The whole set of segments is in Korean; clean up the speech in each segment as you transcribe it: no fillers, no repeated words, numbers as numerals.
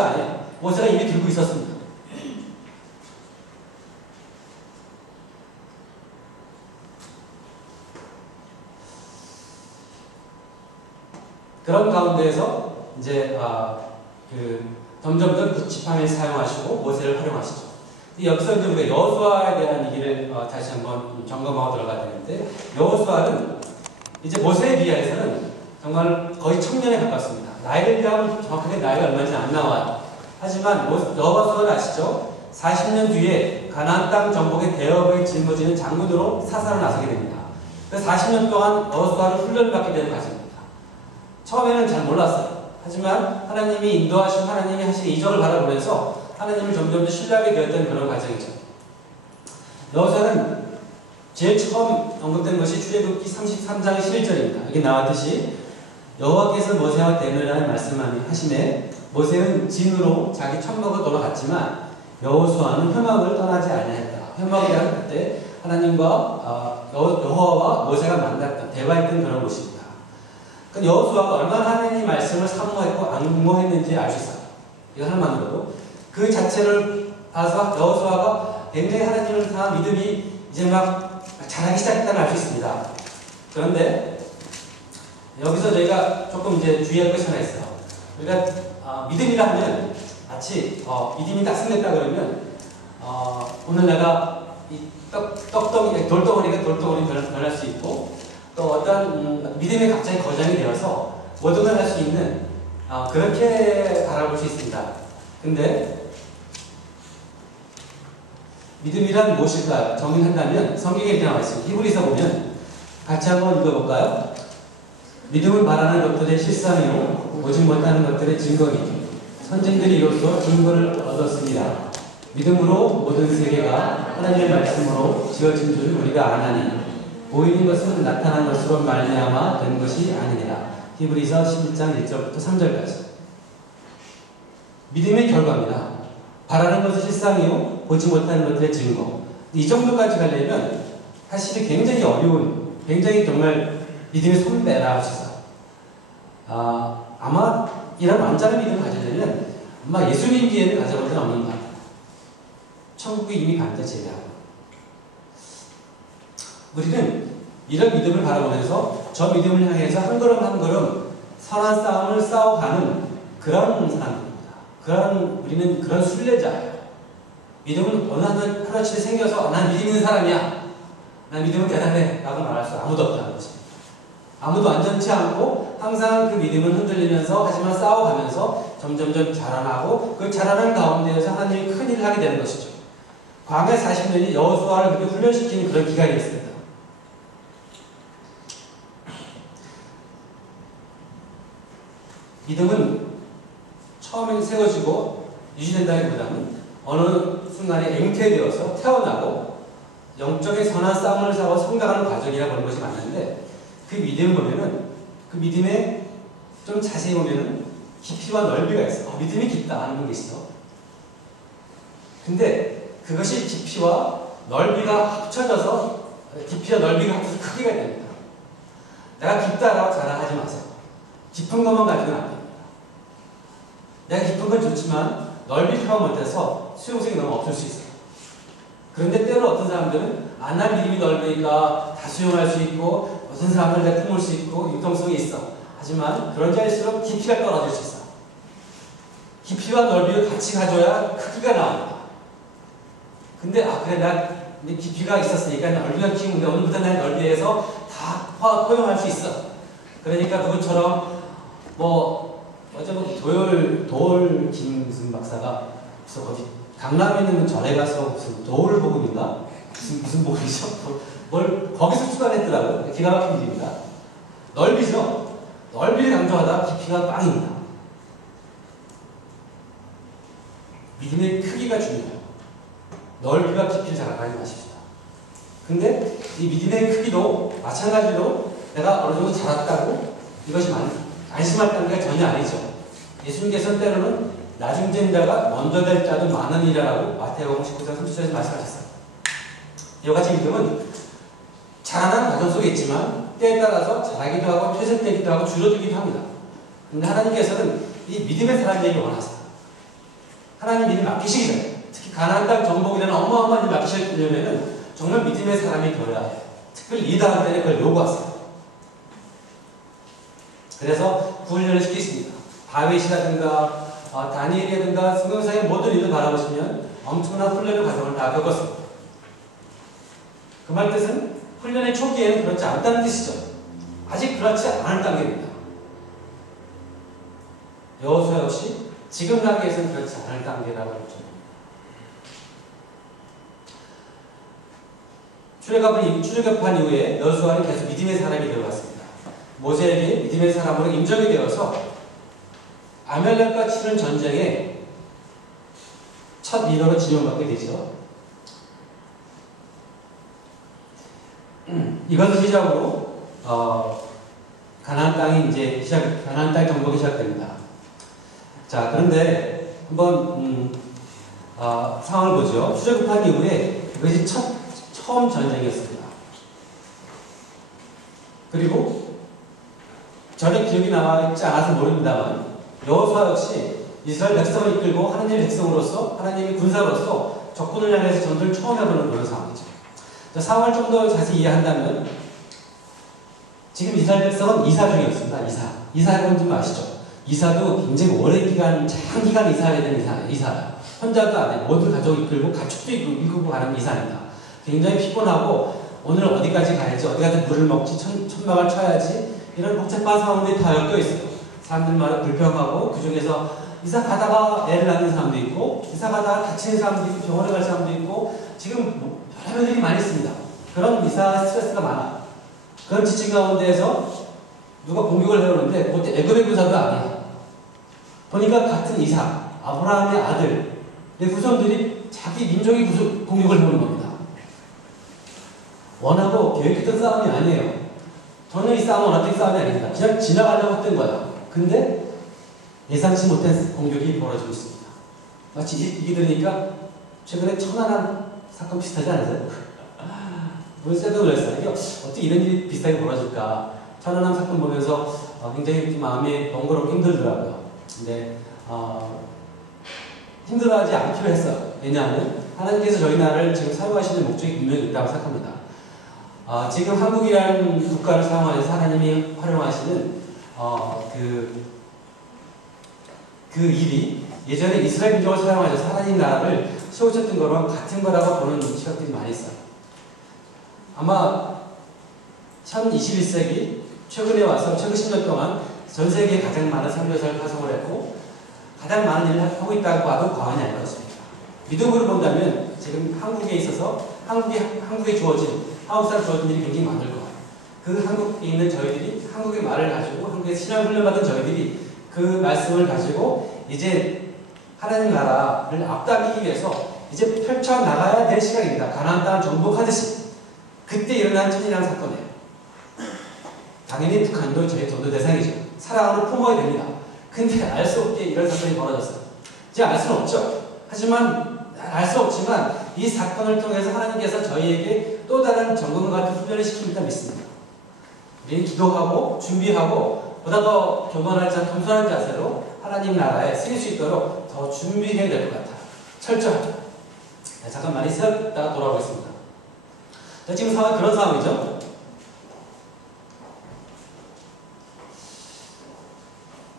이슈가 아니에요. 모세가 이미 들고 있었습니다. 그런 가운데에서 이제 점점점 그 지팡이를 사용하시고 모세를 활용하시죠. 여기서 이제 우리가 여호수아에 대한 얘기를 다시 한번 점검하고 들어가야 되는데, 여호수아는 이제 모세에 비해서는 정말 거의 청년에 가깝습니다. 나이를 비하면 정확하게 나이가 얼마인지 안 나와요. 하지만 여호수아는 아시죠? 40년 뒤에 가나안 땅 정복의 대업에 짊어지는 장군으로 사사로 나서게 됩니다. 그래서 40년 동안 여호수아를 훈련을 받게 되는 과정입니다. 처음에는 잘 몰랐어요. 하지만 하나님이 인도하신, 하나님이 하신 이적을 바라보면서 하나님을 점점 더 신뢰하게 되었던 그런 과정이죠. 여호수아는 제일 처음 언급된 것이 출애굽기 33장 11절입니다. 여기 나왔듯이 여호와께서 모세와 대면하는 말씀을 하시매 모세는 진으로 자기 천막으로 돌아갔지만 여호수아는 회막을 떠나지 아니하였다. 회막이란 그때 하나님과 여호와와 모세가 만났던, 대화했던 그런 곳입니다. 그러니까 여호수아가 얼마나 하나님의 말씀을 사모했고 악모했는지 알 수 있어요. 이거 하나만으로도. 그 자체를 봐서 여호수아가 굉장히 하나님을 향한 믿음이 이제 막 자라기 시작했다는 알 수 있습니다. 그런데 여기서 저희가 조금 이제 주의할 것이 하나 있어요. 우리가 믿음이라 하면 마치 믿음이 딱 생겼다 그러면 오늘 내가 이 떡덩이, 돌덩어리가 돌덩어리 변할 수 있고, 또 어떤 믿음이 갑자기 거장이 되어서 모든 걸 할 수 있는 그렇게 바라볼 수 있습니다. 근데 믿음이란 무엇일까요? 정의한다면 성경에 이렇게 나와 있습니다. 히브리서 보면 같이 한번 읽어볼까요? 믿음은 바라는 것들의 실상이요 오직 못하는 것들의 증거니 선진들이 이로써 증거를 얻었습니다. 믿음으로 모든 세계가 하나님의 말씀으로 지어진 줄 우리가 아나니 보이는 것은 나타난 것으로 말미암아 된 것이 아니니라. 히브리서 11장 1절부터 3절까지. 믿음의 결과입니다. 바라는 것은 실상이요 보지 못하는 것들의 증거. 이 정도까지 가려면 사실은 굉장히 어려운, 굉장히 정말 믿음의 손배라 할 수 있어요. 아마 이런 완전한 믿음을 가지려면 아마 예수님 뒤에는 가져볼 데는 없는 것 같아요. 천국이 이미 간다 제외하고. 우리는 이런 믿음을 바라보면서 저 믿음을 향해서 한 걸음 한 걸음 선한 싸움을 싸워가는 그런 사람입니다. 우리는 그런 순례자예요. 믿음은 어느 하루아침에 생겨서 난 믿음 있는 사람이야, 난 믿음은 대단해 라고 말할 수 아무도 없다는 거지. 아무도 완전치 않고 항상 그 믿음은 흔들리면서, 하지만 싸워가면서 점점점 자라나고, 그 자라는 가운데에서 하나님이 큰 일을 하게 되는 것이죠. 광야 40년이 여호수아를 그렇게 훈련시키는 그런 기간이었습니다. 믿음은 처음에 세워지고 유지된다기보다는 어느 순간에 잉태되어서 태어나고 영적인 선한 싸움을 싸워 성장하는 과정이라 보는 것이 맞는데, 그 믿음을 보면은, 그 믿음에 좀 자세히 보면은 깊이와 넓이가 있어. 믿음이 깊다 하는 분 계시죠? 근데 그것이 깊이와 넓이가 합쳐져서, 깊이와 넓이가 합쳐서 크기가 됩니다. 내가 깊다라고 자랑하지 마세요. 깊은 것만 가지고는 안 됩니다. 내가 깊은 건 좋지만 넓이 표현 못해서 수용성이 너무 없을 수 있어요. 그런데 때로 어떤 사람들은 난 믿음이 넓으니까 다 수용할 수 있고, 어떤 사람들은 내가 품을 수 있고 융통성이 있어. 하지만 그런 자일수록 깊이가 떨어질 수 있어. 깊이와 넓이를 같이 가져야 크기가 나옵니다. 근데 그래, 나 깊이가 있었으니까 넓이가 키우는데 오늘부터 난 넓이에서 다 포용할 수 있어. 그러니까 그것처럼 어제 도올 김무슨 박사가 거기 강남에 있는 절에 가서 무슨 도울 복음인가? 무슨 복음이죠? 뭘 거기서 출간했더라고요. 기가 막힌 일입니다. 넓이죠? 넓이를 강조하다 깊이가 빵입니다. 믿음의 크기가 중요해요. 넓이와 깊이를 자랑하지 마십시다. 근데 이 믿음의 크기도 마찬가지로 내가 어느 정도 자랐다고 이것이 안심할 단계가 전혀 아니죠. 예수님께서는 때로는 나중된 자가 먼저 될 자도 많으니라라고 마태복음 19장 30절에서 말씀하셨어요. 이와 같이 믿음은 자라나는 과정 속에 있지만 때에 따라서 자라기도 하고 퇴색되기도 하고 줄어들기도 합니다. 그런데 하나님께서는 이 믿음의 사람 되기를 원하세요. 하나님 일을 맡기시기 전에, 특히 가나안 땅 정복이라는 어마어마한 일을 맡기시려면은 정말 믿음의 사람이 되어야 해요. 특별히 리더할 때는 그걸 요구하세요. 그래서 구훈련을 시키십니다. 다윗이라든가 다니엘이라든가 성경상의 모든 일을 바라보시면 엄청난 훈련의 과정을 다 겪었습니다. 그 말 뜻은 훈련의 초기에는 그렇지 않다는 뜻이죠. 아직 그렇지 않은 단계입니다. 여호수아 역시 지금 단계에서는 그렇지 않을 단계라고 했죠. 출애굽한 이후에 여호수아는 계속 믿음의 사람이 되어갔습니다. 모세에게 믿음의 사람으로 인정이 되어서 아말렉과 치른 전쟁에 첫 리더로 지명받게 되죠. 이것을 시작으로 가나안 땅 정복이 시작됩니다. 자, 그런데 한번 상황을 보죠. 출애굽한 이후에 이것이 처음 전쟁이었습니다. 그리고 전에 기억이 나와 있지 않아서 모릅니다만 여호수아 역시 이스라엘 백성을 이끌고 하나님의 백성으로서 하나님의 군사로서 적군을 향해서 전투를 처음 해보는 그런 상황이죠. 자, 상황을 좀 더 자세히 이해한다면 지금 이스라엘 백성은 이사 중이었습니다. 이사 해본 줄 아시죠? 이사도 굉장히 오랜 기간, 장기간 이사해야 되는 이사예요. 혼자도 안 해요. 모든 가족을 이끌고 가축도 이끌고 가는 이사입니다. 굉장히 피곤하고 오늘 어디까지 가야지, 어디 가서 물을 먹지, 천막을 쳐야지, 이런 복잡한 상황들이 다 엮여 있어요. 사람들마다 불평하고 그 중에서 이사 가다가 애를 낳는 사람도 있고 이사 가다가 다치는 사람도 있고 병원에 갈 사람도 있고 지금 여러 일이 많이 있습니다. 그런 이사 스트레스가 많아. 그런 지친 가운데에서 누가 공격을 해오는데 그것도 애굽의 군사도 아니야. 보니까 같은 이사, 아브라함의 아들, 후손들이 자기 민족이 공격을 해오는 겁니다. 원하고 계획했던 싸움이 아니에요. 전혀 이 싸움은 원하던 싸움이 아닙니다. 그냥 지나가려고 했던 거야. 근데 예상치 못한 공격이 벌어지고 있습니다. 마치 얘기 들으니까 최근에 천안함 사건 비슷하지 않으세요? 쎄도 놀랐어요. 이게 어떻게 이런 일이 비슷하게 벌어질까? 천안함 사건 보면서 굉장히 마음이 번거롭고 힘들더라고요. 근데 힘들어하지 않기로 했어요. 왜냐하면 하나님께서 저희 나라를 지금 사용하시는 목적이 분명히 있다고 생각합니다. 지금 한국이라는 국가를 사용하면서 하나님이 활용하시는 그 일이 예전에 이스라엘 민족을 사용하셔서 하나님 나라를 세우셨던 거랑 같은 거라고 보는 시각들이 많이 있어요. 아마 21세기 최근에 와서 최근 10년 동안 전 세계에 가장 많은 선교사를 파송을 했고 가장 많은 일을 하고 있다고 봐도 과언이 아닐 것입니다. 믿음으로 본다면 지금 한국에 있어서 한국에 주어진 한국 사람 주어진 일이 굉장히 많을 거예요. 그 한국에 있는 저희들이 한국의 말을 가지고 한국에서 신앙 훈련받은 저희들이 그 말씀을 가지고 이제 하나님 나라를 앞당기기 위해서 이제 펼쳐나가야 될 시간입니다. 가나안 땅을 정복하듯이. 그때 일어난 천일왕 사건이에요. 당연히 북한도 저희 전도 대상이죠. 사랑으로 품어야 됩니다. 근데 알 수 없게 이런 사건이 벌어졌어요. 이제 알 수는 없죠. 하지만 알 수 없지만 이 사건을 통해서 하나님께서 저희에게 또 다른 정금과 같은 훈련을 시킵니다 믿습니다. 우리는 기도하고 준비하고 보다 더 겸손한 자세로 하나님 나라에 쓰일 수 있도록 더 준비해야 될 것 같아요. 철저하게. 잠깐 많이 세웠다가 돌아오겠습니다. 자, 지금 상황이 그런 상황이죠.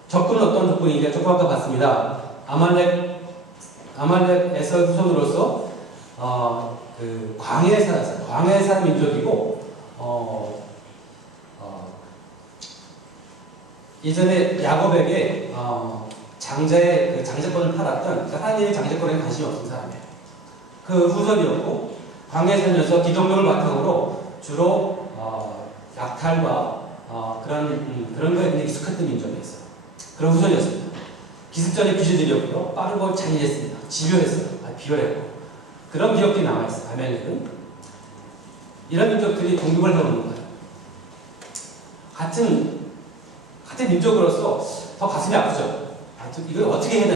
적군은 어떤 적군인가? 조금 아까 봤습니다. 아말렉에서 후손으로서 그 광야에 살았어요. 광야에 사는 민족이고 예전에 야곱에게 장제권을 팔았던 하나님의 장제권에 관심이 없는 사람이에요. 그 후손이었고 광야에 살면서 기독교를 바탕으로 주로 약탈과 그런 거에 굉장히 익숙했던 민족이었어요. 그런 후손이었습니다. 기습전의 귀신들이었고요. 빠르고 잔인했습니다. 집요했어요. 비열했고 그런 기억들이 남아있어요. 아멜렉은 이런 민족들이 공격을 해오는 거예요. 같은 민족으로서 더 가슴이 아프죠. 이걸 어떻게 해야 되나